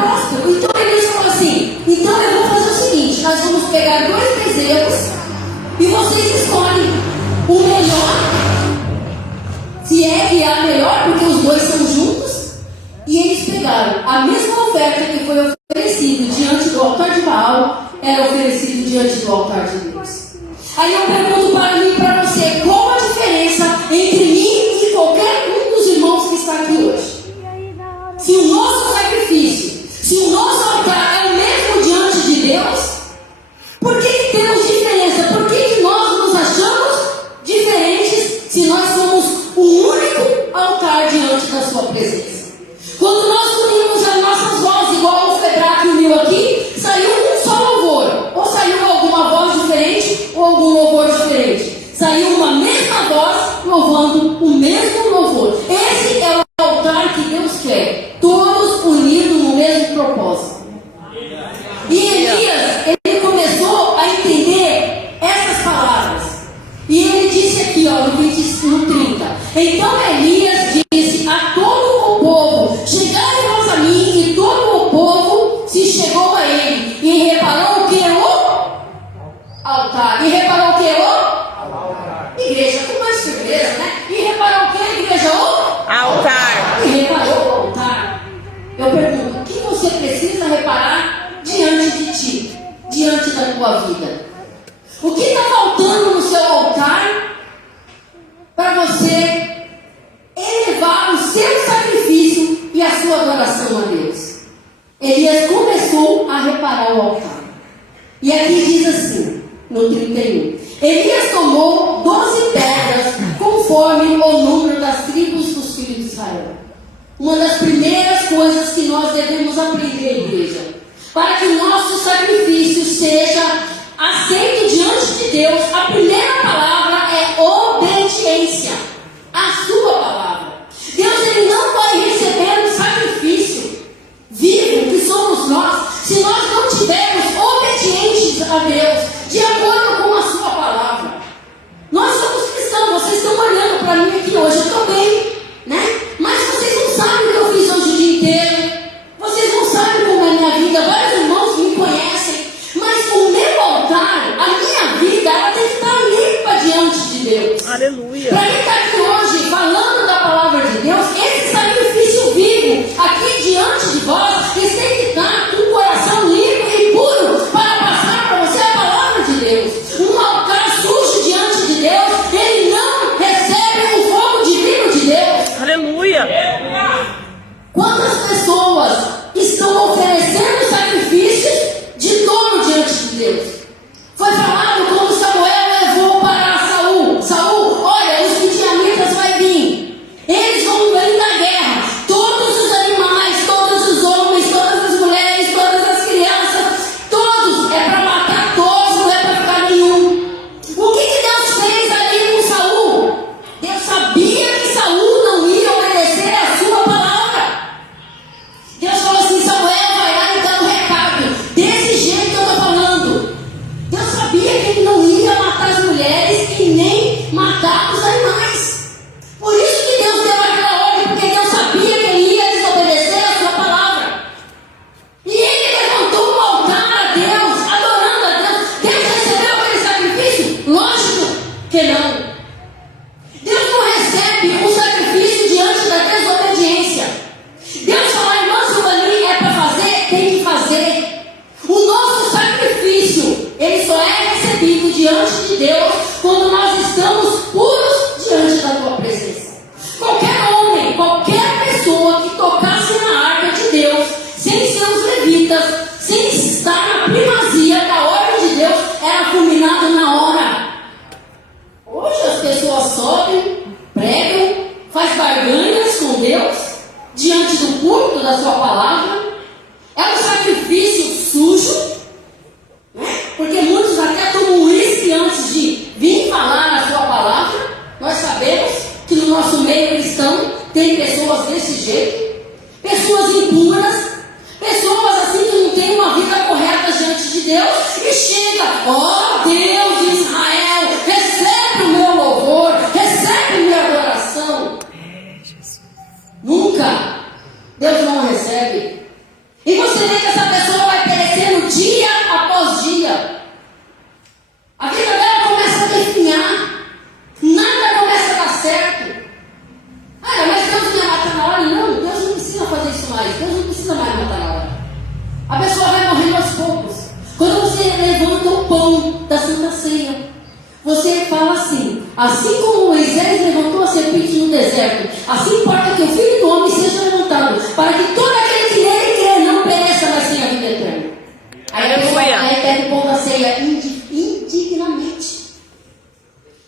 próspero. Então Elias falou assim: então eu vou fazer o seguinte, nós vamos pegar 2 bezerros e vocês escolhem o melhor, se é que é a melhor, porque os 2 são juntos. E eles pegaram a mesma oferta que foi oferecida diante do altar de Baal, era oferecido diante do altar de Deus. Aí eu pergunto para mim e para você: qual a diferença entre mim e qualquer um dos irmãos que está aqui hoje? Se o nosso sacrifício, se o nosso altar é o mesmo diante de Deus, por que temos diferença? Por que nós nos achamos diferentes se nós somos o único altar diante da sua presença? Quando nós unimos as nossas vozes, igual o Fedraque uniu aqui, saiu um só louvor. Ou saiu alguma voz diferente, ou algum louvor diferente. Saiu uma mesma voz louvando o mesmo louvor. Esse é o altar que Deus quer. Todos unidos no mesmo propósito. E Elias, ele começou a entender essas palavras. E ele disse aqui, ó, no 30. Então Elias disse a todo o povo: chegai vós a mim. E todo o povo se chegou a ele. E reparou o que? O altar. E reparou o que? O igreja. Com mais surpresa, né? E reparou o que, igreja? O altar. E reparou o altar. Eu pergunto: o que você precisa reparar diante de ti, diante da tua vida? O que está faltando no seu altar para você elevar o seu sacrifício e a sua adoração a Deus? Elias começou a reparar o altar. E aqui diz assim, no 31: Elias tomou 12 pedras, conforme o número das tribos dos filhos de Israel. Uma das primeiras coisas que nós devemos aprender, igreja, para que o nosso sacrifício seja aceito diante de Deus, a primeira palavra é obediência à sua palavra. Deus, ele não vai receber um sacrifício vivo que somos nós, se nós não tivermos obedientes a Deus, de acordo com a sua palavra. Nós somos cristãos, vocês estão olhando para mim aqui hoje, eu estou bem, né? Mas vocês não sabem o que eu fiz hoje o dia inteiro, vocês não sabem como é a minha vida. Vários irmãos me conhecem, mas o meu altar, a minha vida, ela tem que estar limpa diante de Deus. Aleluia. Para quem está aqui hoje falando da palavra de Deus, esse sacrifício vivo aqui diante de vós, eles têm que estar com o coração limpo e puro para passar para você a palavra de Deus. Um altar sujo diante de Deus, ele não recebe o fogo divino de Deus. Aleluia. Quantas pessoas estão oferecendo sacrifícios de tolo diante de Deus? Foi falado quando Samuel levou para Saul: Saul, olha, os midianitas vai vir, eles vão vir da guerra, todos os animais, todos os homens, todas as mulheres, todas as crianças, todos, é para matar todos, não é para ficar nenhum. O que Deus fez ali com Saul? Deus sabia que Saul não ia obedecer a sua palavra. Deus falou assim: Samuel, vai pão da Santa Ceia. Você fala assim como Moisés levantou a serpente no deserto, assim importa que o Filho do Homem seja levantado, para que todo aquele que nele crê não pereça, mas tenha a vida eterna. Aí a pessoa pega o pão da ceia indignamente.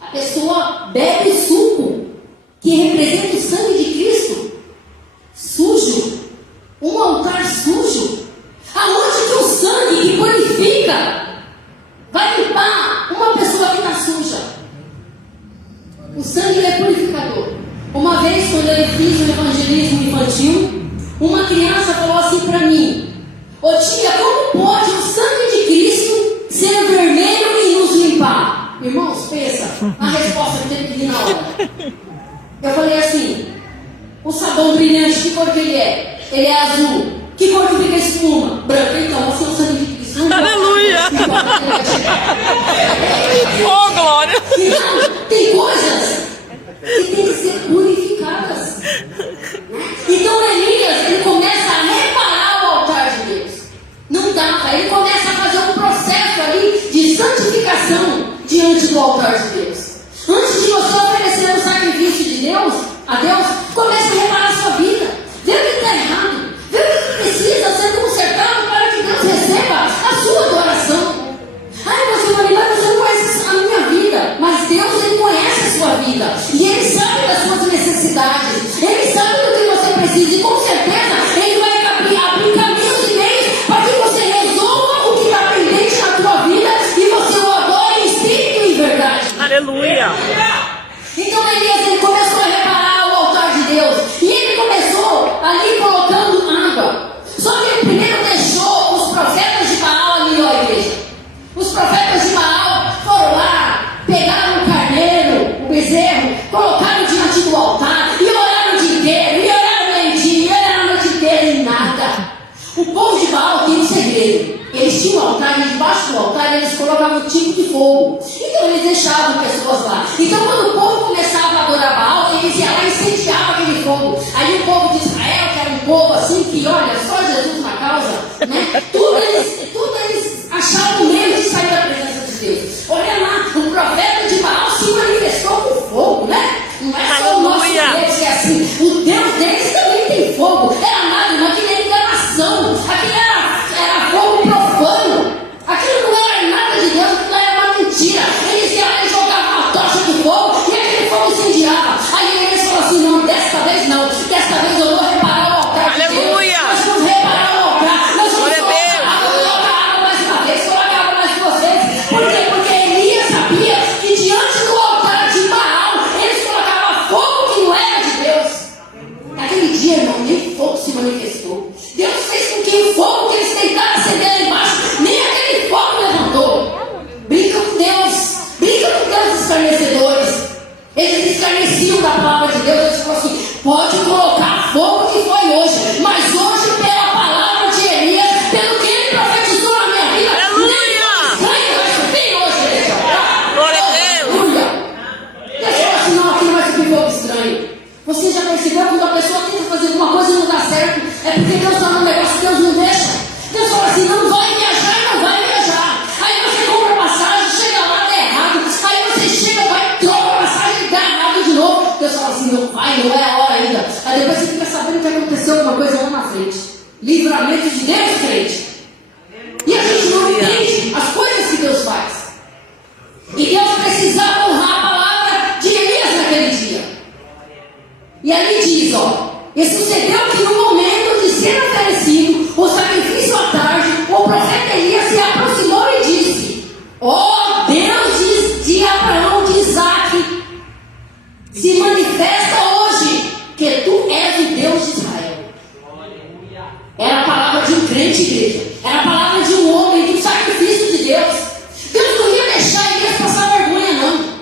A pessoa bebe suco, que representa o sangue de Cristo, sujo, um altar sujo, aonde que o sangue que purifica vai limpar uma pessoa que está suja? O sangue é purificador. Uma vez, quando eu fiz o evangelismo infantil, uma criança falou assim para mim: ô tia, como pode o sangue de Cristo ser vermelho e nos limpar? Irmãos, pensa, a resposta que teve que vir na hora. Eu falei assim: o sabão brilhante, que cor que ele é? Ele é azul. Que cor que fica a espuma? Branca. Então, assim é o sangue de Cristo. Aleluia! Oh, glória! Então, tem coisas que têm que ser purificadas. Então, Elias, ele começa a reparar o altar de Deus. Não dá, ele começa a fazer um processo ali de santificação diante do altar de Deus. Antes de você oferecer o sacrifício de Deus, a Deus, comece a reparar a sua vida. Vê o que está errado. Vê o que precisa ser consertado para que Deus receba a sua adoração. Ai, você não conhece a minha vida. Mas Deus, Ele conhece a sua vida. E Ele sabe das suas necessidades. Ele sabe do que você precisa. E com certeza, Ele vai abrir caminhos e meios para que você resolva o que está pendente na tua vida e você o adore em espírito e em verdade. Aleluia! Então Elias, ele começou a reparar o altar de Deus. E ele começou ali colocando água. Só que ele primeiro deixou os profetas de Baal ali, ó, igreja. Os profetas de Baal foram lá, pegaram o carneiro, o bezerro, colocaram diante do altar e oraram o dia inteiro, e oraram o meio-dia, e oraram a noite inteira e nada. O povo de Baal tinha um segredo. Eles tinham um altar e debaixo do altar eles colocavam um tipo de fogo. Então eles deixavam pessoas lá. Então quando o povo começava a adorar Baal, eles iam lá e incendiavam aquele fogo. Aí o povo de Israel, que era um povo assim, que olha, só Jesus na causa, né? Tudo eles achavam um meio de sair da presença de Deus. Olha lá, o profeta de Baal se manifestou com fogo, né? Não é só o nosso Deus que é assim. O Deus deles também tem fogo. Era nada, mas aquilo era enganação. Aquilo era fogo profano. Aquilo não era nada de Deus, aquilo era uma mentira. Eles iam lá e jogavam uma tocha de fogo e aquele fogo incendiava. Aí eles falaram assim: não, desta vez não. Desta vez eu vou reparar o altar de Deus. Aleluia! Nós vamos reparar o altar. Nós vamos colocar água mais uma vez, colocar água mais uma vez. Por quê? Porque Elias sabia que diante do altar de Baal eles colocavam fogo que não era de Deus. Naquele dia, irmão, nem fogo se manifestou. Deus fez com que o fogo que eles tentaram acender lá embaixo, nem aquele fogo levantou. Brinca com Deus, escarnecedores. Eles escarneciam da palavra de Deus. Eles falaram assim: pode colocar fogo que foi hoje, mas hoje, pela palavra de Elias, pelo que ele profetizou na minha vida, nem sangue vai subir hoje. Glória a Deus! Aleluia! Deus falou assim: não, aqui não vai subir fogo estranho. Você já percebeu quando a pessoa tenta fazer alguma coisa e não dá certo? É porque Deus está no negócio, Deus não deixa. Deus fala assim: não vai viajar, não vai viajar. Aí você compra passagem, chega lá, dá errado. Aí você chega, vai, troca a passagem e dá errado de novo. Deus fala assim: não vai, não é a hora ainda. Aí depois você fica sabendo que aconteceu alguma coisa lá na frente. Livramento de Deus, crente. E a gente não entende as coisas que Deus faz. E Deus precisava honrar a palavra de Elias naquele dia. E ali diz, ó: e sucedeu que no momento de ser oferecido o sacrifício à tarde, o profeta Elias se aproximou e disse: ó Deus de Abraão, de Isaque, se manifesta hoje que tu és o Deus de Israel. Era a palavra de um crente, igreja. Era a palavra de um homem, de um sacrifício de Deus. Deus não ia deixar Elias passar vergonha, não.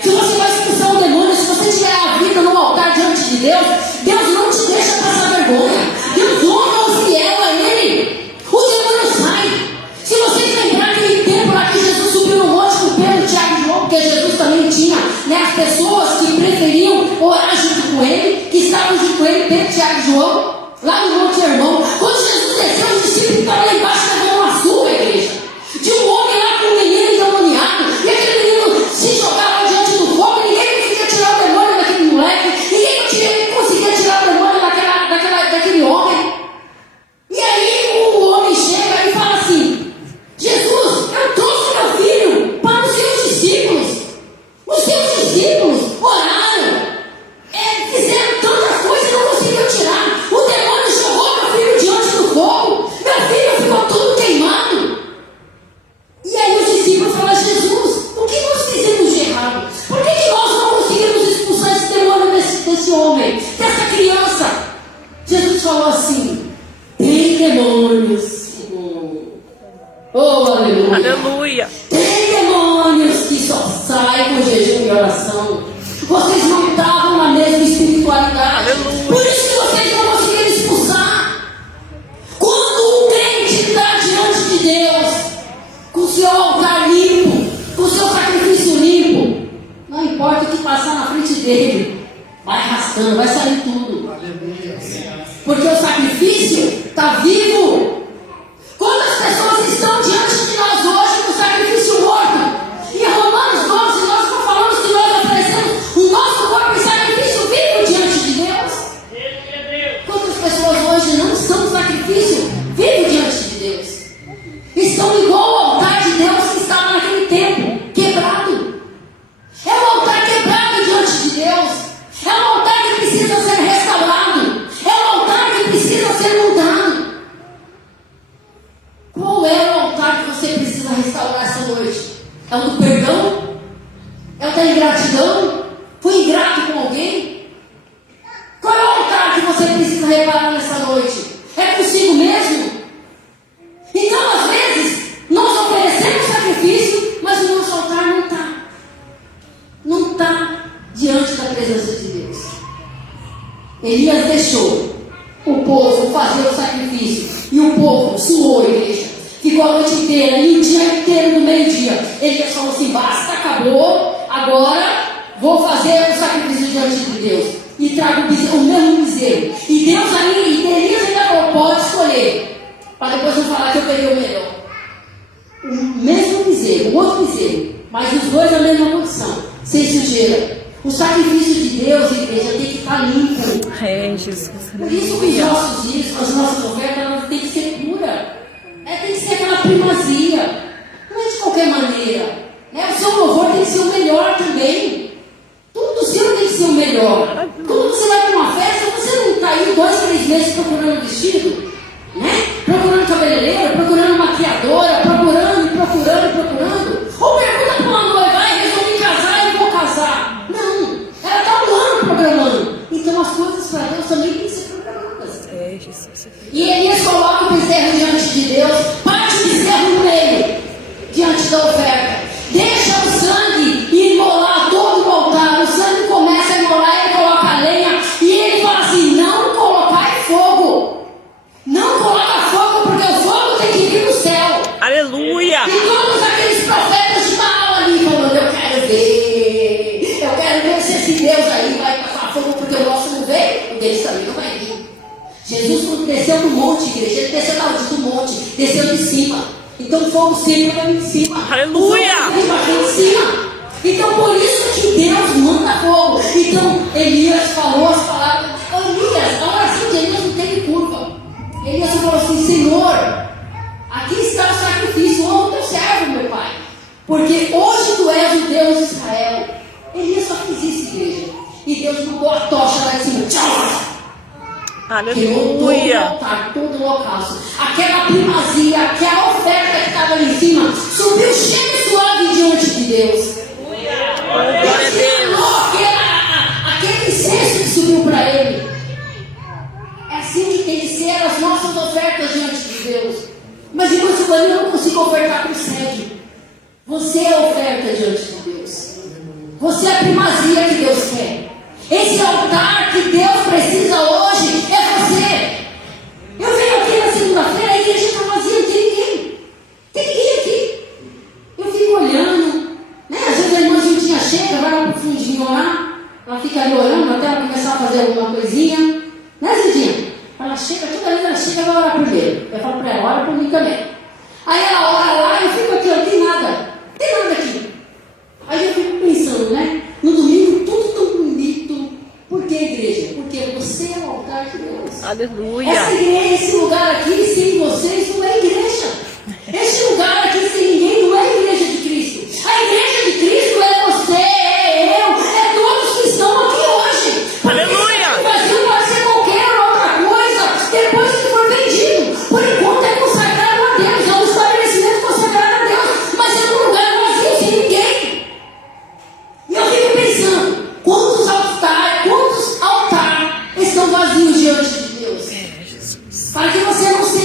Se você vai expulsar um demônio, se você tiver a vida no altar diante de Deus, Deus não te deixa passar vergonha. Deus honra o fiel a Ele. O demônio sai. Se vocês lembrarem aquele tempo lá que Jesus subiu no monte com Pedro, Tiago e João, porque Jesus também tinha, né, as pessoas que preferiam orar junto com Ele, que estavam junto com Ele, Pedro, Tiago e João, lá no Monte Hermão. Quando Jesus desceu, os discípulos estavam lá embaixo levando uma surra, igreja, de um homem lá com um menino demônios. Oh, aleluia. Aleluia. Tem demônios que só saem com jejum e oração. Vocês não estavam na mesma espiritualidade. Aleluia. Por isso que vocês não conseguiram expulsar. Quando um crente está diante de Deus, com o seu altar limpo, com o seu sacrifício limpo, não importa o que passar na frente dele, vai arrastando, vai sair tudo. Porque o sacrifício está vivo. Quando as pessoas estão diante de nós hoje com o sacrifício morto, em Romanos 12, nós não falamos que nós oferecemos o nosso corpo em sacrifício vivo diante de Deus. Quantas pessoas hoje não são sacrifício vivo diante de Deus? Estão igual ao altar de Deus que estava naquele tempo, quebrado. É um altar quebrado diante de Deus. É um altar que precisa ser restaurado. É um altar que precisa ser mudado. Qual é o altar que você precisa restaurar essa noite? É o do perdão? É o da ingratidão? Foi ingrato com alguém? Qual é o altar que você precisa reparar nessa noite? É consigo mesmo? Então, às vezes, nós oferecemos sacrifício, mas o nosso altar não está diante da presença de Deus. Elias deixou o povo fazer o sacrifício, e o povo suou, igreja, ficou a noite inteira, e o dia inteiro do meio-dia. Elias falou assim: basta, acabou, agora vou fazer o sacrifício diante de Deus, e trago o mesmo bezerro. E Deus ali, e Elias ainda falou: pode escolher, para depois não falar que eu peguei o melhor. O mesmo bezerro, o outro bezerro, mas os dois na mesma condição, sem sujeira. O sacrifício de Deus, igreja, tem que estar limpo. É, Jesus. Por isso que os nossos dízimos, as nossas ofertas, elas têm que ser pura. Tem que ser aquela primazia. Não é de qualquer maneira. O seu louvor tem que ser o melhor também. Tudo seu tem que ser o melhor. Quando você vai para uma festa, você não está aí 2, 3 meses procurando vestido, procurando cabeleireiro, procurando maquiadora, procurando. Ou pergunta para uma noiva: vai, resolvi casar e vou casar. Não, ela está um ano programando. Então as coisas para Deus também têm que ser programadas. É, Jesus. E Elias coloca o bezerro diante de Deus, parte o bezerro no meio, diante da oferta. Deixa o sangue imolar todo o altar. O sangue começa a imolar, ele coloca a lenha, e ele fala assim: não colocai fogo. Não coloca fogo, porque o fogo tem que vir do céu. Aleluia. E todos aqueles profetas de Baal ali falando: eu quero ver se esse Deus aí vai passar fogo, porque o nosso não veio, o deles também não vai vir. Jesus, quando desceu do monte, igreja, ele desceu do monte, desceu de cima. Então o fogo sempre vai de cima. Aleluia. O fogo vai de cima. Então por isso que Deus manda fogo. Então Elias falou as palavras. Elias, a oração de Elias não teve curva. Elias falou assim: Senhor, aqui está o sacrifício, honra o teu servo, meu pai, porque hoje tu és o Deus de Israel. Elias só fez isso, igreja. E Deus mandou a tocha lá de cima. Tchau! Aleluia. Todo o holocausto, aquela primazia, aquela oferta que estava ali em cima, subiu cheio e suave diante de Deus. Glória a Deus. Aquele incenso que subiu para ele. É assim que tem que ser as nossas ofertas diante de Deus. Mas irmão, eu não consigo ofertar com sede. Você é a oferta diante de Deus. Você é a primazia que Deus quer. Esse altar que Deus precisa hoje é você. Eu venho aqui na segunda-feira, a igreja está vazia, não tem ninguém. Tem ninguém aqui. Eu fico olhando, às vezes a irmã Juntinha chega, vai lá pro fundinho orar. Ela fica ali orando até ela começar a fazer alguma coisinha. Cidinha? Ela chega, toda vez ela chega, vai orar primeiro. Eu falo para ela: ora por mim também. Aí ela ora lá e eu fico aqui, não tem nada. Tem nada aqui. Aí eu fico pensando, no domingo tudo tão bonito. Por que, igreja? Porque você é o altar de Deus. Aleluia. Essa igreja, esse lugar aqui, sem vocês, não é igreja. Esse lugar aqui, sem ninguém, não é igreja de Cristo. A igreja de Cristo é você, é eu, é todos que estão aqui hoje. Aleluia. O Brasil pode ser qualquer outra coisa depois que for vendido. Por enquanto é consagrado a Deus, é um estabelecimento consagrado a Deus, mas é um lugar vazio, sem ninguém. E eu fico pensando: quantos altares estão vazios diante de Deus? Para que você não seja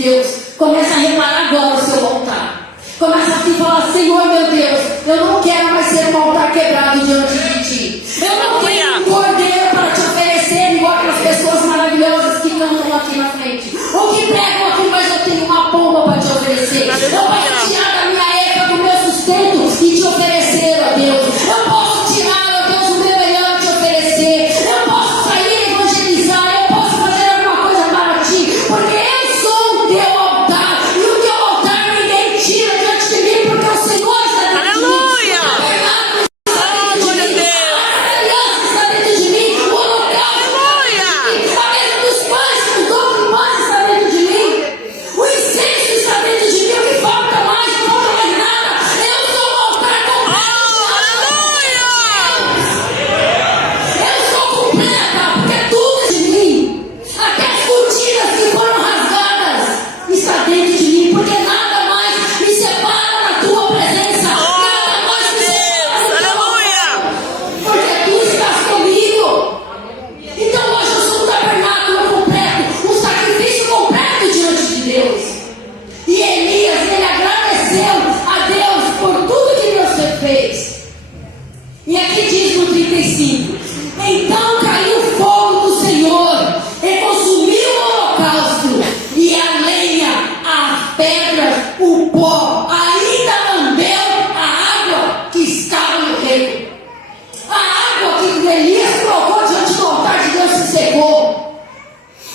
Deus. Começa a reparar agora o seu altar. Começa a falar: Senhor meu Deus, eu não quero mais ser um altar quebrado diante de ti. Eu não tenho um cordeiro para te oferecer igual aquelas pessoas maravilhosas que cantam aqui na frente, ou que pregam aqui, mas eu tenho uma pomba para te oferecer. Eu posso tirar da minha época do meu sustento e te oferecer, ó Deus. Eu posso tirar, ó Deus, o meu melhor e te oferecer. Eu posso sair e evangelizar. Eu posso fazer alguma coisa para ti, porque eu sou o teu altar, e o teu altar ninguém tira diante de mim, porque o Senhor está dentro de mim. Aleluia! A Glória a Deus! aliança está dentro de mim. O holocausto está dentro de mim. A mesa dos pães, os dons de pães está dentro de mim. O incenso está dentro de mim. O que falta mais? Não falta mais nada. Eu sou o altar completo. Eu sou completa, porque tudo é de mim. Até as cortinas que foram rasgadas está dentro de mim, porque nada mais me separa da tua presença. Nada mais me separa do teu amor, porque tu estás comigo. Então hoje eu sou um tabernáculo completo, um sacrifício completo diante de Deus. E Elias, ele agradeceu a Deus por tudo que Deus fez. E aqui diz no 35: então caiu o fogo do Senhor e consumiu o holocausto, e a lenha, as pedras, o pó, ainda lambeu a água que estava no reino. A água que Elias colocou diante do altar de Deus se secou,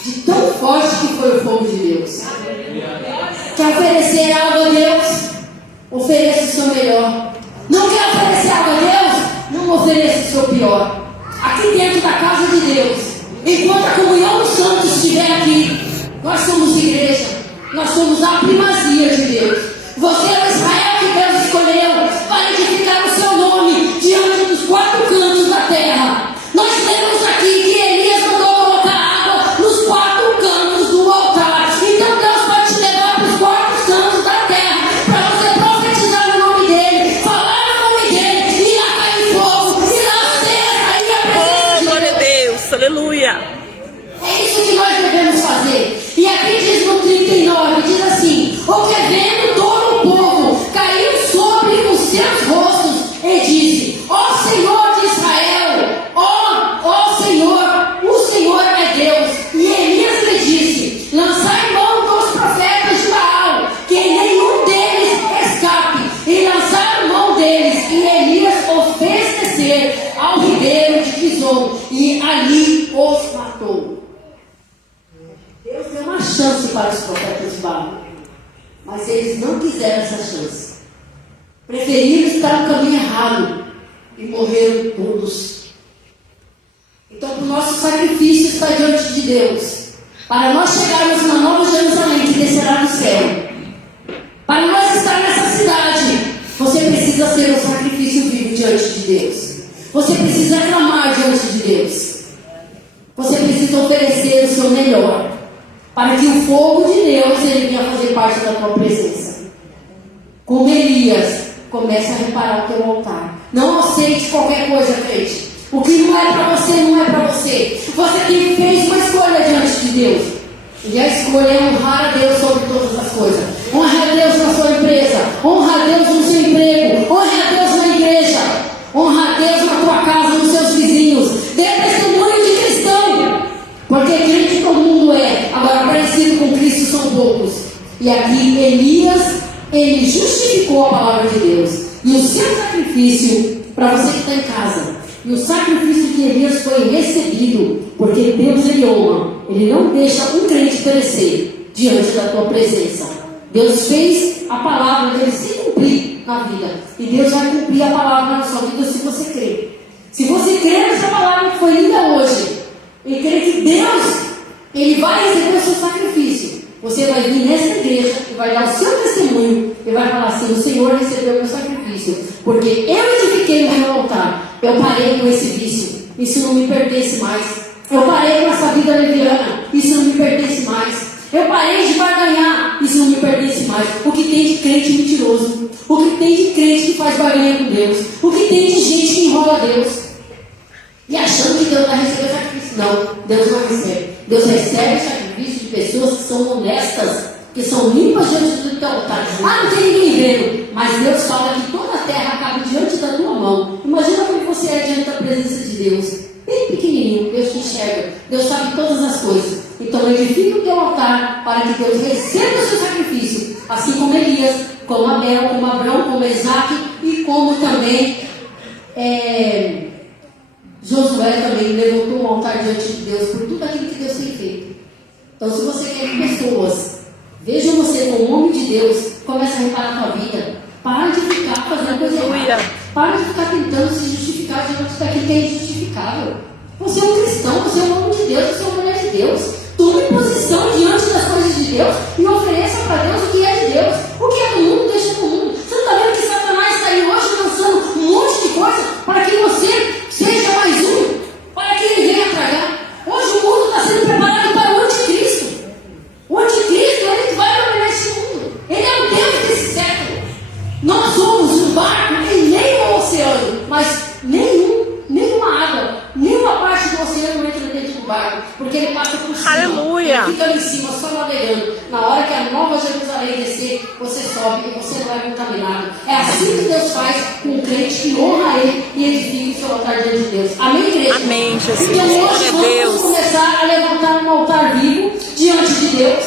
de tão forte que foi o fogo de Deus. Quer oferecer algo a Deus? Ofereça o seu melhor. Não quer oferecer algo a Deus? Não ofereça o seu pior. Aqui dentro da casa de Deus, enquanto a comunhão dos santos estiver aqui, nós somos igreja. Nós somos a primazia de Deus. Você é o Israel que Deus escolheu para edificar o seu nome diante dos quatro cantos da terra. Nós temos aqui que Elias mandou colocar água nos quatro cantos do altar. Então Deus vai te levar para os quatro cantos da terra, para você profetizar no nome dele, falar no nome dele, e lá cair fogo, e lá cair a presença de Glória a Deus! Aleluia! É isso que nós devemos fazer. E aqui diz no 39, diz assim: o que vendo todo o povo caiu sobre os seus rostos e disse: ó Senhor de Israel, ó Senhor, o Senhor é Deus. E Elias lhe disse: lançai mão dos profetas de Baal, que nenhum deles escape. E lançaram mão deles, e Elias os fez descer ao ribeiro de Quizon, e ali os matou. Deus deu uma chance para os profetas de Baal, mas eles não quiseram essa chance. Preferiram estar no caminho errado e morreram todos. Então, o nosso sacrifício está diante de Deus, para nós chegarmos na Nova Jerusalém que descerá do céu. Para nós estar nessa cidade, você precisa ser um sacrifício vivo diante de Deus. Você precisa clamar diante de Deus. Você precisa oferecer o seu melhor, para que o fogo de Deus ele venha fazer parte da tua presença. Como Elias, comece a reparar o teu altar. Não aceite qualquer coisa, crente. O que não é para você, não é para você. Você fez uma escolha diante de Deus. E a escolha é honrar a Deus sobre todas as coisas. Honra a Deus na sua empresa. Honra a Deus no seu emprego. Honra a Deus na igreja. Honra a Deus na tua casa, nos seus vizinhos. Dê testemunho de cristão. Porque crente todo mundo é. Agora, parecido com Cristo são poucos. E aqui Elias, ele justificou a palavra de Deus. E o seu sacrifício, para você que está em casa, e o sacrifício de Elias foi recebido, porque Deus ele honra. Ele não deixa um crente perecer diante da tua presença. Deus fez a palavra dele se cumprir na vida. E Deus vai cumprir a palavra na sua vida se você crer. Se você crer nessa palavra que foi lida hoje, e crer que Deus, ele vai receber o seu sacrifício, você vai vir nessa igreja e vai dar o seu testemunho e vai falar assim: o Senhor recebeu o meu sacrifício, porque eu edifiquei o meu altar. Eu parei com esse vício, isso não me pertence mais. Eu parei com essa vida leviana, isso não me pertence mais. Eu parei de barganhar, isso não me pertence mais. O que tem de crente mentiroso, o que tem de crente que faz barganha com Deus, o que tem de gente que enrola Deus e achando que Deus vai receber o sacrifício. Não, Deus não recebe. Deus recebe o sacrifício de pessoas que são honestas que são limpas diante do teu altar. Ah, não tem ninguém vendo, mas Deus fala que toda a terra cabe diante da tua mão. Imagina como você é diante da presença de Deus, bem pequenininho. Deus te enxerga, Deus sabe todas as coisas. Então edifica o teu altar para que Deus receba o seu sacrifício, assim como Elias, como Abel, como Abraão, como Isaac e como também Josué também levantou um altar diante de Deus por tudo aquilo que Deus tem feito. Então, se você quer que pessoas vejam você como um homem de Deus, comece a reparar a tua vida. Para de ficar fazendo coisa errada. Para de ficar tentando se justificar diante daquilo que é injustificável. Você é um cristão, você é um homem de Deus, você é uma mulher de Deus. Tome posição diante das coisas de Deus e ofereça para Deus o que é de Deus. O que é do mundo, deixa do mundo. Você não está vendo que Satanás está aí hoje lançando um monte de coisa para que você seja mais um, para que ele venha tragar. Hoje o mundo está sendo preparado para o anticristo. O anticristo, ele que vai dominar esse mundo. Ele é o Deus desse século. Nós somos um barco em meio ao oceano, mas nenhuma água, nenhuma parte do oceano entra dentro do barco, porque ele passa por cima. Aleluia. Ele fica ali em cima, só navegando. Na hora que a nova Jerusalém descer, você sobe e você não é contaminado. É assim que Deus faz com o crente que honra ele e edifica o seu altar diante de Deus. Amém, igreja? Amém, Jesus. Então hoje Glória a vamos Deus. começar a levantar um altar vivo diante de Deus.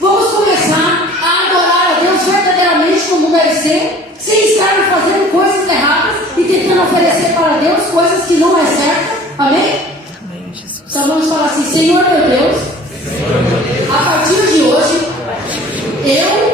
Vamos começar a adorar a Deus verdadeiramente como deve ser, sem estar fazendo coisas erradas e tentando oferecer para Deus coisas que não é certo. Amém? Amém, Jesus. Então vamos falar assim: Senhor meu Deus, a partir de hoje, eu